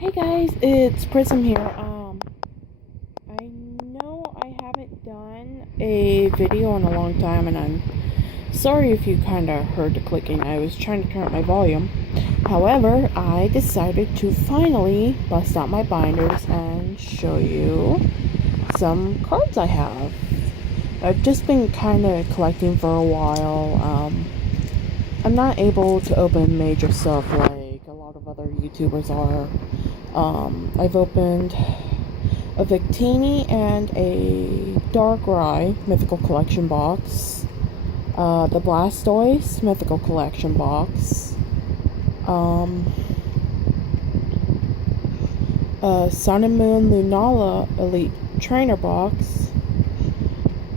Hey guys, it's Prism here. I know I haven't done a video in a long time, and I'm sorry if you kind of heard the clicking. I was trying to turn up my volume. However, I decided to finally bust out my binders and show you some cards I have. I've just been kind of collecting for a while. I'm not able to open major stuff like a lot of other YouTubers are. I've opened a Victini and a Darkrai Mythical Collection box, the Blastoise Mythical Collection box, Sun and Moon Lunala Elite Trainer box,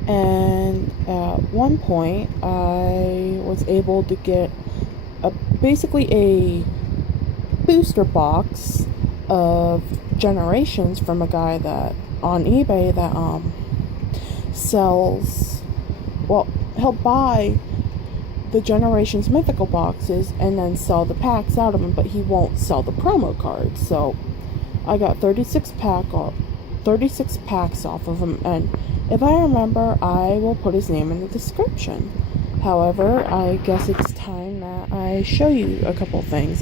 and at one point I was able to get basically a booster box of Generations from a guy that on eBay that sells, well, he'll buy the Generations mythical boxes and then sell the packs out of them, but he won't sell the promo cards. So I got 36 packs off of him, and if I remember, I will put his name in the description. However, I guess it's time that I show you a couple things.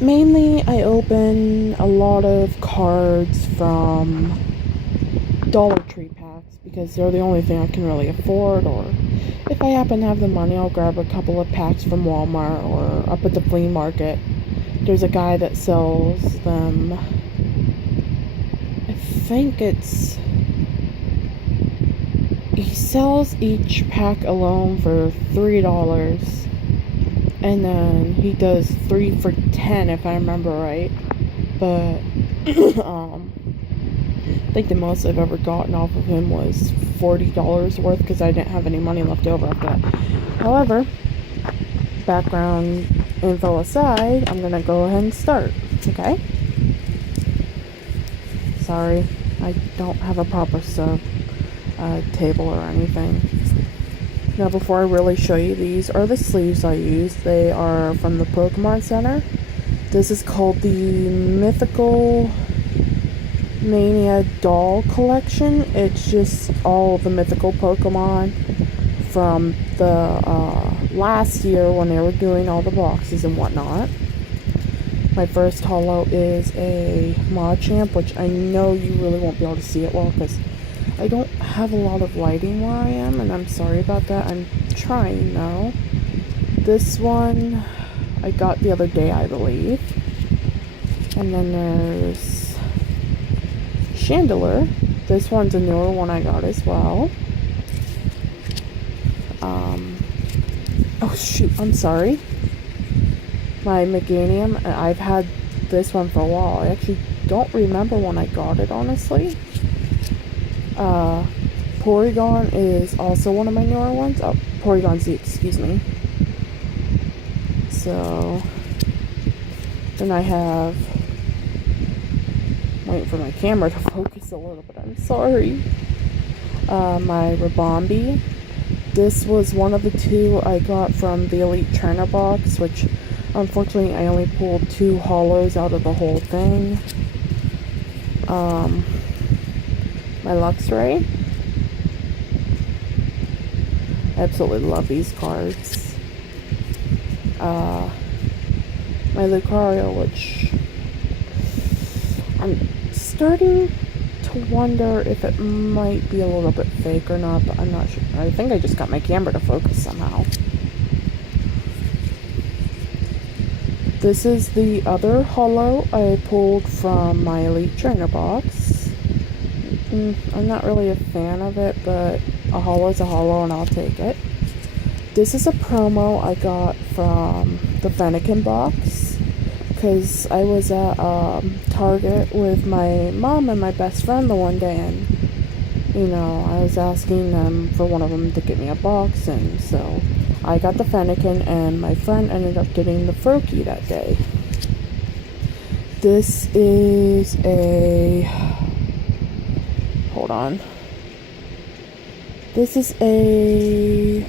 Mainly, I open a lot of cards from Dollar Tree packs because they're the only thing I can really afford, or if I happen to have the money, I'll grab a couple of packs from Walmart or up at the flea market. There's a guy that sells them. I think he sells each pack alone for $3. And then he does 3 for $10 if I remember right. But I think the most I've ever gotten off of him was $40 worth because I didn't have any money left over after that. However, background info aside, I'm gonna go ahead and start. Okay? Sorry, I don't have a proper table or anything. Now, before I really show you, these are the sleeves I use. They are from the Pokemon Center. This is called the Mythical Mania Doll Collection. It's just all the mythical Pokemon from the last year when they were doing all the boxes and whatnot. My first holo is a Machamp, which I know you really won't be able to see it well because I don't have a lot of lighting where I am, and I'm sorry about that. I'm trying though. This one I got the other day, I believe. And then there's Chandelure. This one's a newer one I got as well. Oh shoot, I'm sorry. My Meganium, I've had this one for a while. I actually don't remember when I got it, honestly. Porygon is also one of my newer ones. Oh, Porygon Z, excuse me. So, then I have, waiting for my camera to focus a little bit, I'm sorry. My Ribombee. This was one of the two I got from the Elite Trainer box, which unfortunately I only pulled 2 holos out of the whole thing. My Luxray. I absolutely love these cards. My Lucario, which I'm starting to wonder if it might be a little bit fake or not, but I'm not sure. I think I just got my camera to focus somehow. This is the other holo I pulled from my Elite Trainer box. I'm not really a fan of it, but a holo is a holo and I'll take it. This is a promo I got from the Fennekin box because I was at Target with my mom and my best friend the one day, and I was asking them for one of them to get me a box, and so I got the Fennekin and my friend ended up getting the Froakie that day. This is hold on. This is a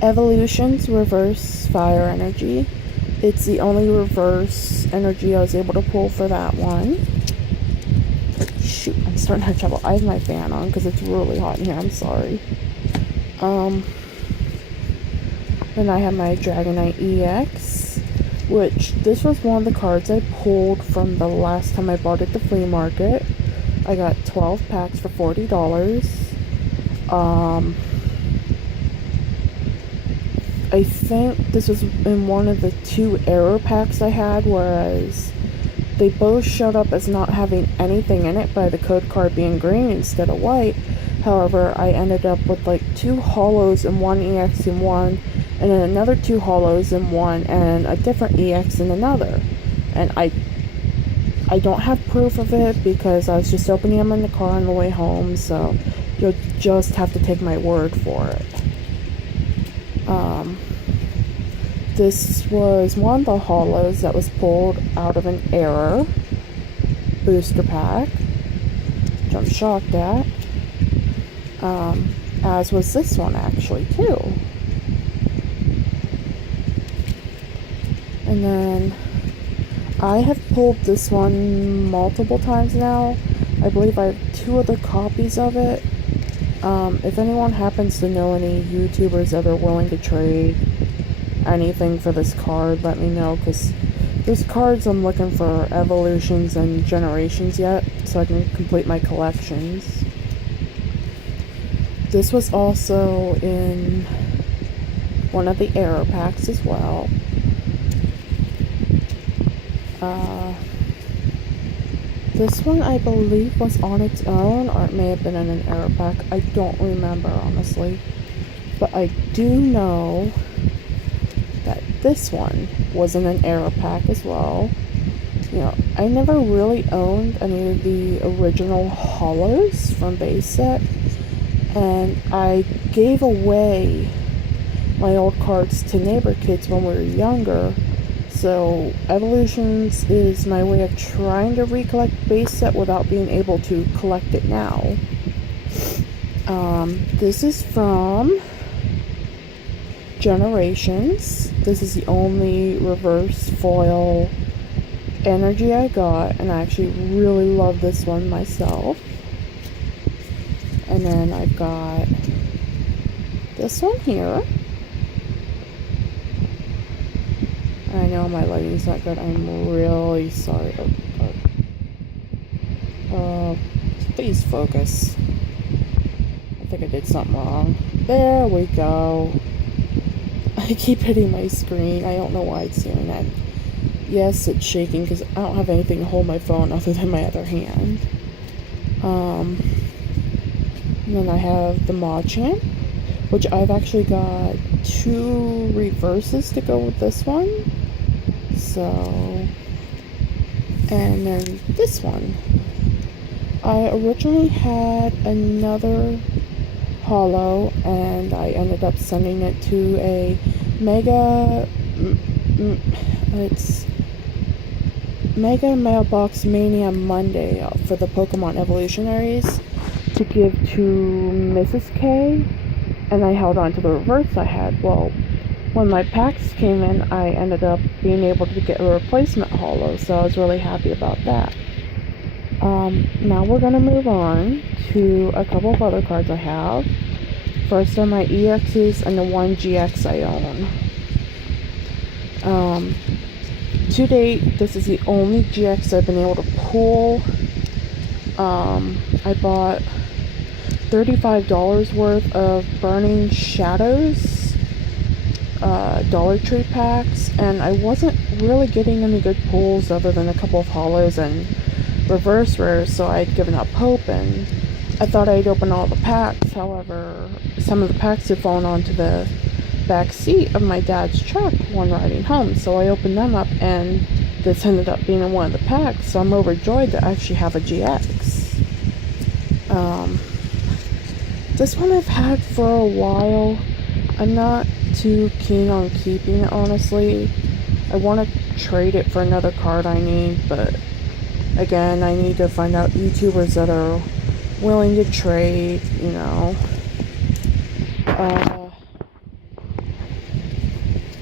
Evolutions Reverse Fire Energy. It's the only reverse energy I was able to pull for that one. Shoot, I'm starting to have trouble. I have my fan on because it's really hot in here. I'm sorry. Then I have my Dragonite EX, which this was one of the cards I pulled from the last time I bought it at the flea market. I got 12 packs for $40. I think this was in one of the 2 error packs I had, whereas they both showed up as not having anything in it by the code card being green instead of white. However, I ended up with like 2 holos and 1 EX in one, and then another 2 holos in one, and a different EX in another. And I don't have proof of it because I was just opening them in the car on the way home, so you'll just have to take my word for it. This was one of the holos that was pulled out of an error booster pack, which I'm shocked at. As was this one actually too. And then I have pulled this one multiple times now. I believe I have 2 other copies of it. If anyone happens to know any YouTubers that are willing to trade anything for this card, let me know, because there's cards I'm looking for evolutions and generations yet, so I can complete my collections. This was also in one of the error packs as well. This one I believe was on its own, or it may have been in an error pack. I don't remember, honestly. But I do know that this one was in an error pack as well. You know, I never really owned any of the original holos from base set, and I gave away my old cards to neighbor kids when we were younger. So Evolutions is my way of trying to recollect base set without being able to collect it now. This is from Generations. This is the only reverse foil energy I got, and I actually really love this one myself. And then I've got this one here. I know my lighting's not good. I'm really sorry. Please focus. I think I did something wrong. There we go. I keep hitting my screen. I don't know why it's doing that. Yes, it's shaking because I don't have anything to hold my phone other than my other hand. And then I have the Machamp, which I've actually got 2 reverses to go with this one. So, and then this one. I originally had another holo, and I ended up sending it to a it's Mega Mailbox Mania Monday for the Pokemon Evolutionaries to give to Mrs. K, and I held on to the reverse I had. Well, when my packs came in, I ended up being able to get a replacement holo, so I was really happy about that. Now we're going to move on to a couple of other cards I have. First are my EXs and the 1 GX I own. To date, this is the only GX I've been able to pull. I bought $35 worth of Burning Shadows Dollar Tree packs, and I wasn't really getting any good pulls other than a couple of holos and reverse rares, so I'd given up hope, and I thought I'd open all the packs. However, some of the packs had fallen onto the back seat of my dad's truck when riding home, so I opened them up, and this ended up being in one of the packs, so I'm overjoyed to actually have a GX. This one I've had for a while. I'm not too keen on keeping it, honestly. I want to trade it for another card I need, but again, I need to find out YouTubers that are willing to trade, you know.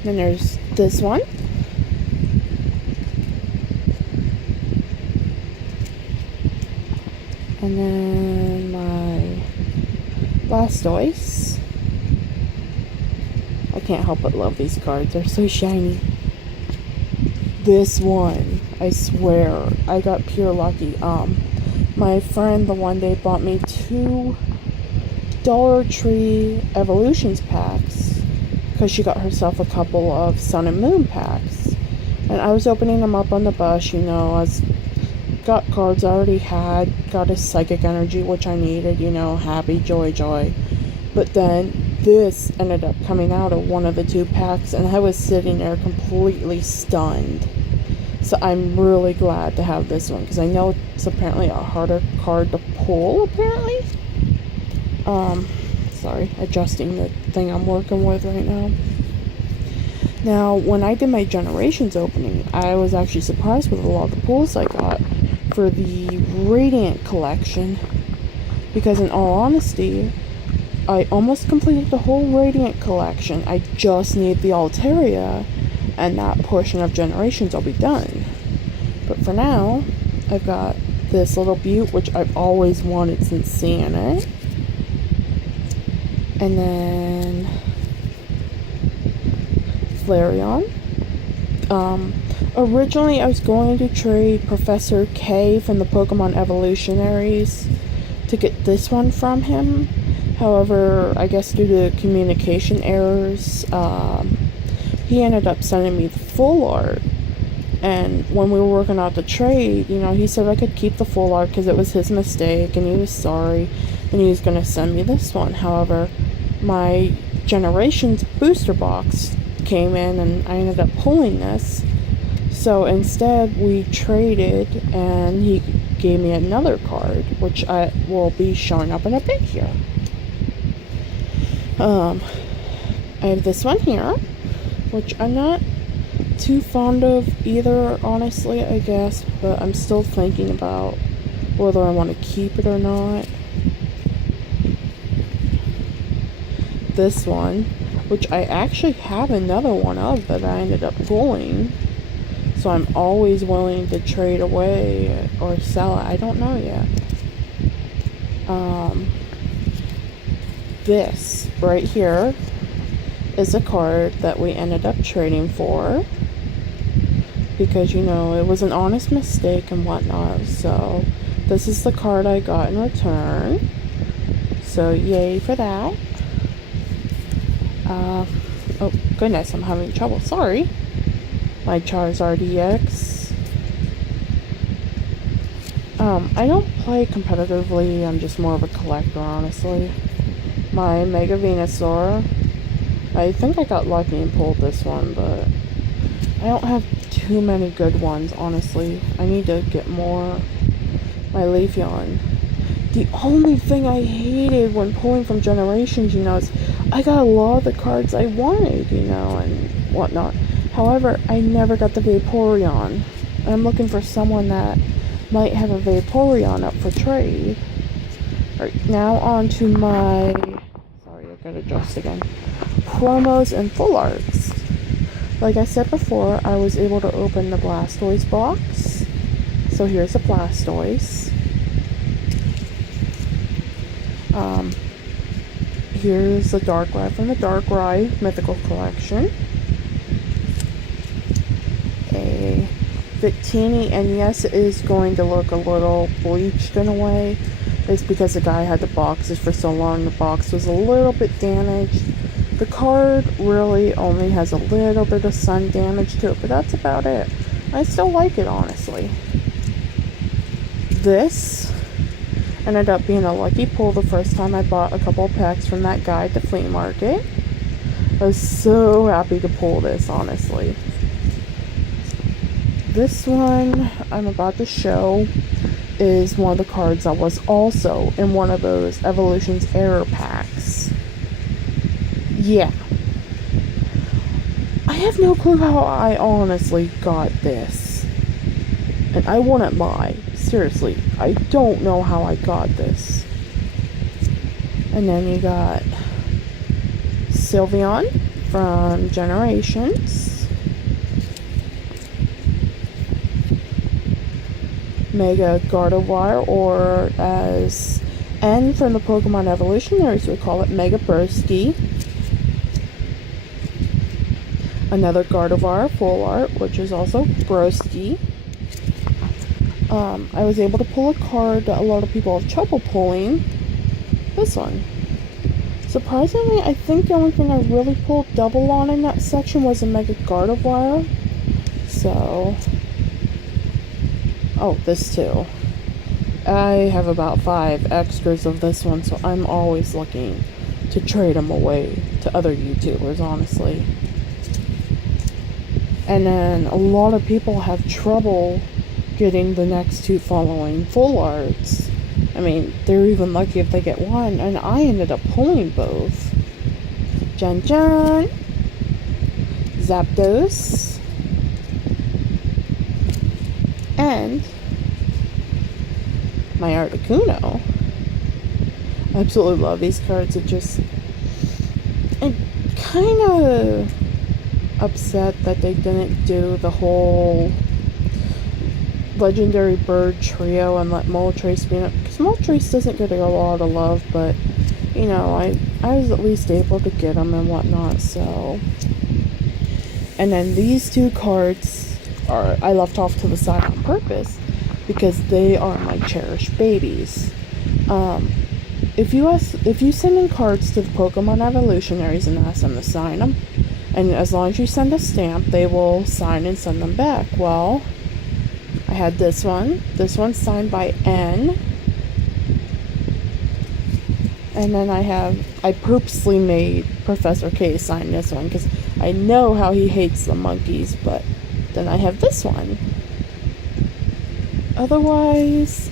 Then there's this one. And then my Blastoise. I can't help but love these cards. They're so shiny. This one, I swear, I got pure lucky. My friend the one day bought me 2 Dollar Tree Evolutions packs because she got herself a couple of Sun and Moon packs. And I was opening them up on the bus, I was got cards I already had, got a Psychic Energy, which I needed, happy, joy. But then this ended up coming out of one of the 2 packs, and I was sitting there completely stunned. So I'm really glad to have this one, because I know it's apparently a harder card to pull, apparently. Sorry, adjusting the thing I'm working with right now. Now, when I did my Generations opening, I was actually surprised with a lot of the pulls I got for the Radiant collection, because in all honesty, I almost completed the whole Radiant collection. I just need the Altaria, and that portion of Generations will be done. But for now, I've got this little Butte, which I've always wanted since seeing it. And then Flareon. Originally I was going to trade Professor K from the Pokemon Evolutionaries to get this one from him. However, I guess due to communication errors, he ended up sending me the full art. And when we were working out the trade, he said I could keep the full art because it was his mistake and he was sorry and he was going to send me this one. However, my Generations booster box came in and I ended up pulling this. So instead we traded and he gave me another card, which I will be showing up in a bit here. I have this one here, which I'm not too fond of either, honestly, I guess, but I'm still thinking about whether I want to keep it or not. This one, which I actually have another one of that I ended up pulling, so I'm always willing to trade away or sell it. I don't know yet. This right here is a card that we ended up trading for because it was an honest mistake and whatnot. So this is the card I got in return, so yay for that. Oh goodness, I'm having trouble, sorry. My Charizard EX. I don't play competitively, I'm just more of a collector, honestly. My Mega Venusaur, I think I got lucky and pulled this one, but I don't have too many good ones, honestly. I need to get more. My Leafeon. The only thing I hated when pulling from Generations, is I got a lot of the cards I wanted, and whatnot. However, I never got the Vaporeon. I'm looking for someone that might have a Vaporeon up for trade. Alright, now on to my... Sorry, I gotta adjust again. Promos and full arts. Like I said before, I was able to open the Blastoise box. So here's a Blastoise. Here's the Darkrai from the Darkrai Mythical Collection. A Victini, and yes, it is going to look a little bleached in a way. It's because the guy had the boxes for so long, the box was a little bit damaged. The card really only has a little bit of sun damage to it, but that's about it. I still like it, honestly. This ended up being a lucky pull the first time I bought a couple of packs from that guy at the flea market. I was so happy to pull this, honestly. This one I'm about to show is one of the cards that was also in one of those Evolutions Error packs. Yeah. I have no clue how I honestly got this. And I wouldn't lie. Seriously, I don't know how I got this. And then you got Sylveon from Generations. Mega Gardevoir, or as N from the Pokemon Evolutionaries would call it, Mega Broski. Another Gardevoir full art, which is also Broski. I was able to pull a card that a lot of people have trouble pulling. This one. Surprisingly, I think the only thing I really pulled double on in that section was a Mega Gardevoir. So... oh, this too. I have about 5 extras of this one, so I'm always looking to trade them away to other YouTubers, honestly. And then a lot of people have trouble getting the next 2 following full arts. I mean, they're even lucky if they get one, and I ended up pulling both. Jun Jun, Zapdos, and my Articuno. I absolutely love these cards. It kind of upset that they didn't do the whole legendary bird trio and let Moltres be in it, because Moltres doesn't get a lot of love, but you know, I was at least able to get them and whatnot. So, and then these 2 cards I left off to the side on purpose because they are my cherished babies. If you send in cards to the Pokemon Evolutionaries and ask them to sign them, and as long as you send a stamp, they will sign and send them back. Well, I had this one. This one's signed by N. And then I purposely made Professor K sign this one because I know how he hates the monkeys, but then I have this one. Otherwise,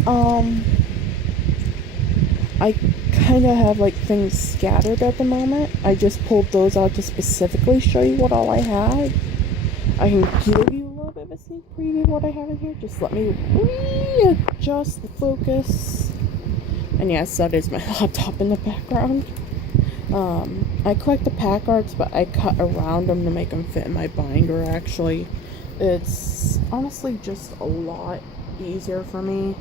I kind of have like things scattered at the moment. I just pulled those out to specifically show you what all I had. I can give you a little bit of a sneak preview of what I have in here. Just let me readjust the focus. And yes, that is my laptop in the background. I collect the pack arts, but I cut around them to make them fit in my binder, actually. It's honestly just a lot easier for me.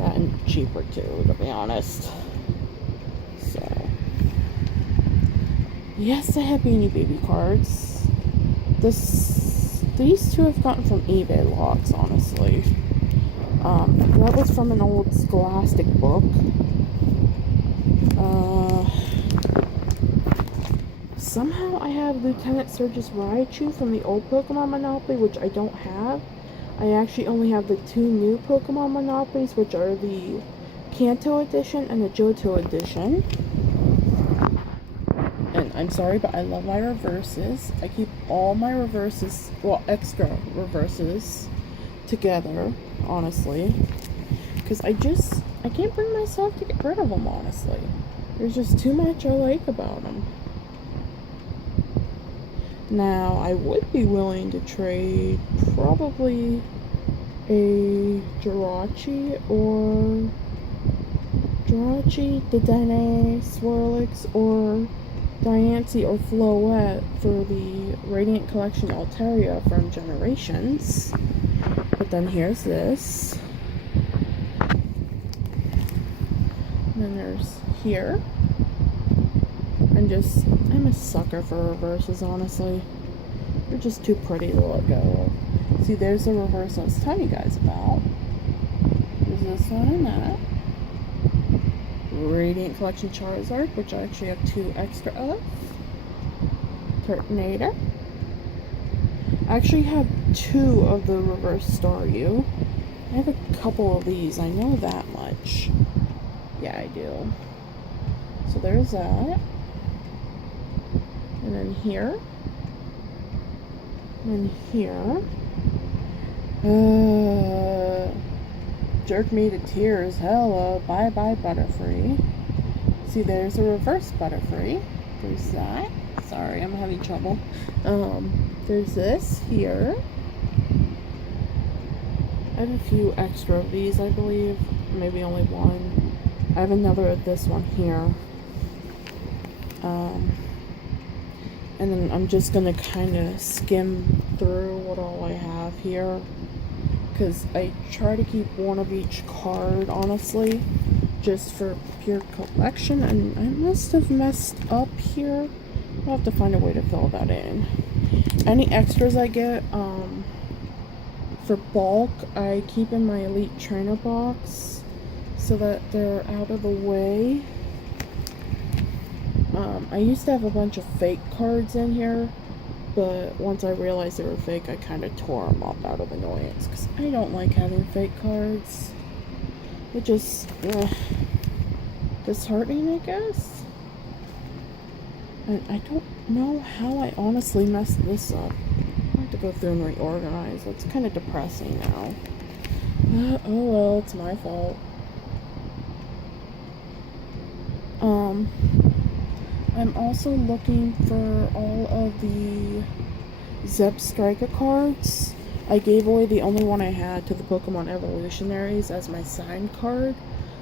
And cheaper too, to be honest. So, yes, I have Beanie Baby cards. These 2 I've gotten from eBay lots, honestly. That was from an old Scholastic book. Somehow I have Lieutenant Surge's Raichu from the old Pokemon Monopoly, which I don't have. I actually only have the 2 new Pokemon Monopolies, which are the Kanto edition and the Johto edition. And I'm sorry, but I love my reverses. I keep all my reverses, well, extra reverses together, honestly. Because I can't bring myself to get rid of them, honestly. There's just too much I like about them. Now, I would be willing to trade probably a Jirachi, Dedenne, Swirlix, or Diancie or Floette for the Radiant Collection Altaria from Generations. But then here's this. And then there's here. I'm a sucker for reverses, honestly. They're just too pretty to let go of. See, there's the reverse I was telling you guys about. There's this one and that. Radiant Collection Charizard, which I actually have 2 extra of. Turtonator. I actually have 2 of the reverse Staryu. I have a couple of these, I know that much. Yeah, I do. So there's that. And then here. And here. Jerk me to tears. Hello. Bye-bye, Butterfree. See, there's a reverse Butterfree. There's that. Sorry, I'm having trouble. There's this here. I have a few extra of these, I believe. Maybe only one. I have another of this one here. And then I'm just gonna kind of skim through what all I have here, because I try to keep one of each card, honestly, just for pure collection. And I must have messed up here. I'll have to find a way to fill that in. Any extras I get for bulk, I keep in my Elite Trainer box so that they're out of the way. I used to have a bunch of fake cards in here, but once I realized they were fake, I kind of tore them up out of annoyance, because I don't like having fake cards. It just, disheartening, I guess. And I don't know how I honestly messed this up. I have to go through and reorganize. It's kind of depressing now. Oh well, it's my fault. I'm also looking for all of the Zebstrika cards. I gave away the only one I had to the Pokemon Evolutionaries as my signed card.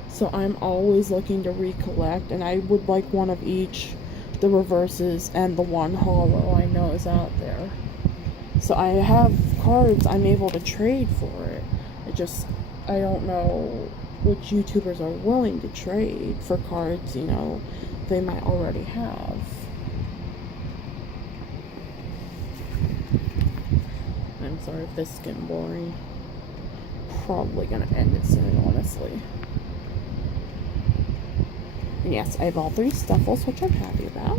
So I'm always looking to recollect, and I would like one of each, the reverses and the one holo I know is out there. So I have cards I'm able to trade for it. I don't know which YouTubers are willing to trade for cards, they might already have. I'm sorry if this is getting boring. Probably gonna end it soon, honestly. And yes, I have all 3 Stuffles, which I'm happy about.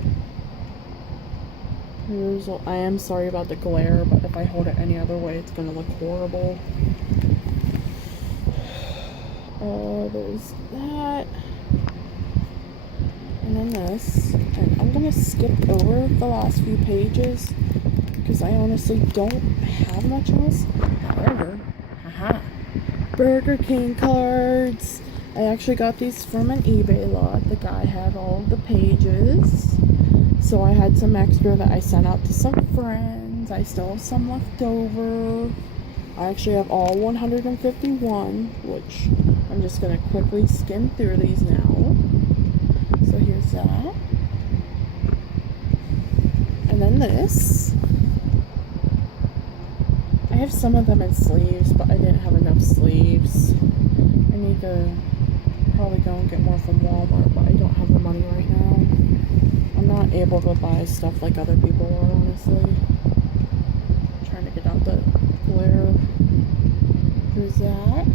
I am sorry about the glare, but if I hold it any other way, it's gonna look horrible. There's that. And then this. And I'm gonna skip over the last few pages, because I honestly don't have much else. However, Burger King cards. I actually got these from an eBay lot. The guy had all of the pages. So I had some extra that I sent out to some friends. I still have some left over. I actually have all 151, which I'm just going to quickly skim through these now. So here's that. And then this. I have some of them in sleeves, but I didn't have enough sleeves. I need to probably go and get more from Walmart, but I don't have the money right now. I'm not able to buy stuff like other people are, honestly. I'm trying to get out the glare. There's that.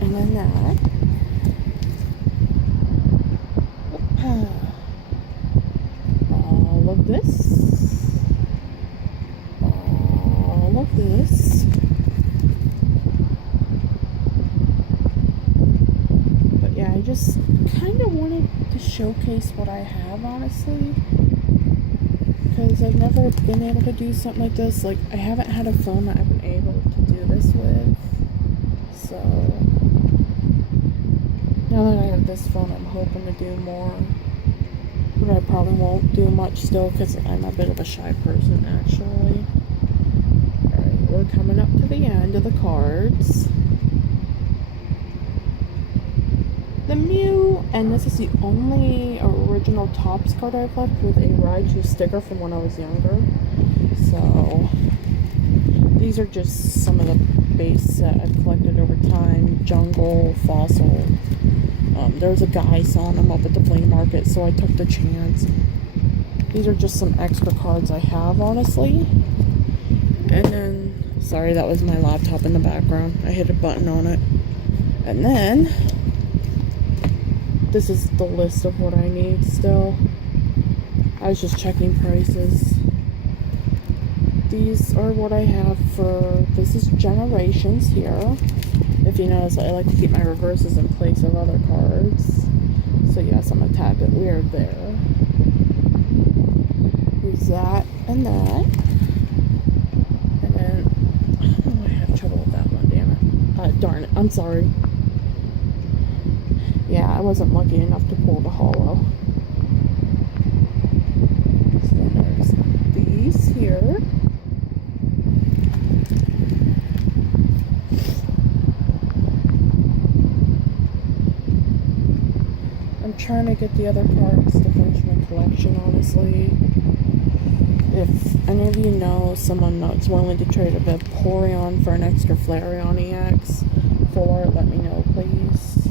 And then that. All of this. All of this. But yeah, I just kind of wanted to showcase what I have, honestly. Because I've never been able to do something like this. Like, I haven't had a phone that I've been able to do this with. So, now that I have this phone, I'm hoping to do more. But I probably won't do much still, because I'm a bit of a shy person, actually. Alright, we're coming up to the end of the cards. The Mew, and this is the only original Topps card I've left with a Raichu sticker from when I was younger. So, these are just some of the base that I've collected over time. Jungle, Fossil. There was a guy selling them up at the flea market, so I took the chance. These are just some extra cards I have, honestly. And then, sorry, that was my laptop in the background. I hit a button on it. And then, this is the list of what I need still. I was just checking prices. These are what I have for, this is Generations here. If you notice, I like to keep my reverses in place of other cards. So yes, I'm a tad bit weird there. There's that and that. And then, oh, I have trouble with that one, damn it. Darn it, I'm sorry. Yeah, I wasn't lucky enough to pull the holo. So there's these here. I'm trying to get the other cards to finish my collection, honestly. If any of you know someone that's willing to trade a Vaporeon for an extra Flareon EX full art, let me know, please.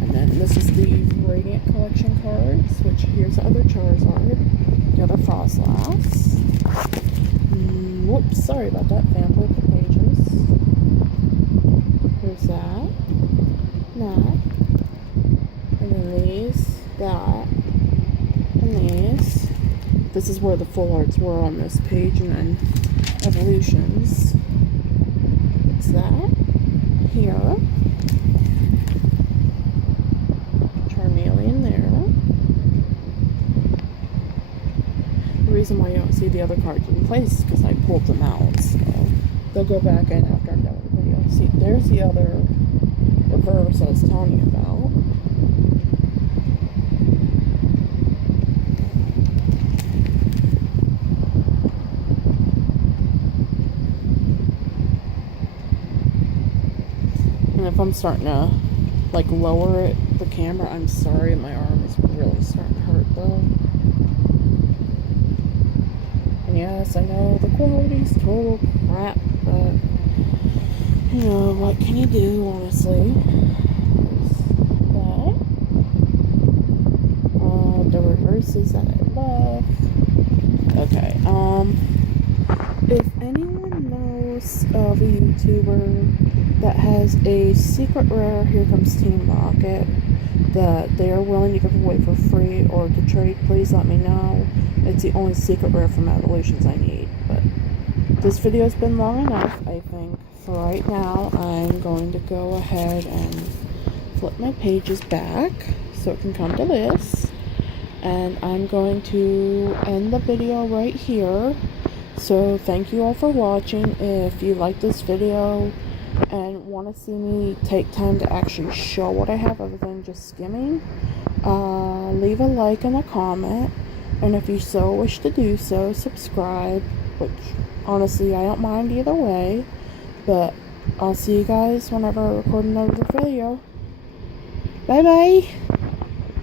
And then this is the Radiant Collection cards, which here's the other Charizard, the other Frostlass. Whoops, sorry about that, family pages. There's that. That. And then these, that, and these. This is where the full arts were on this page, and then evolutions. It's that. Here. Charmeleon there. The reason why you don't see the other cards in place is because I pulled them out, so they'll go back in after I'm done with the video. See, there's the other reverse I was telling you about. And if I'm starting to like lower it, the camera, I'm sorry, my arm is really starting to hurt though. And yes, I know the quality's total crap, but you know, what can you do, honestly? But the reverses that I love. Okay, if anyone knows of a YouTuber that has a secret rare Here Comes Team Rocket that they are willing to give away for free or to trade, please let me know. It's the only secret rare from Evolutions I need. But this video has been long enough, I think. For right now, I'm going to go ahead and flip my pages back so it can come to this. And I'm going to end the video right here. So thank you all for watching. If you like this video and want to see me take time to actually show what I have other than just skimming, leave a like and a comment. And if you so wish to do so, subscribe, which honestly I don't mind either way. But I'll see you guys whenever I record another video. Bye bye!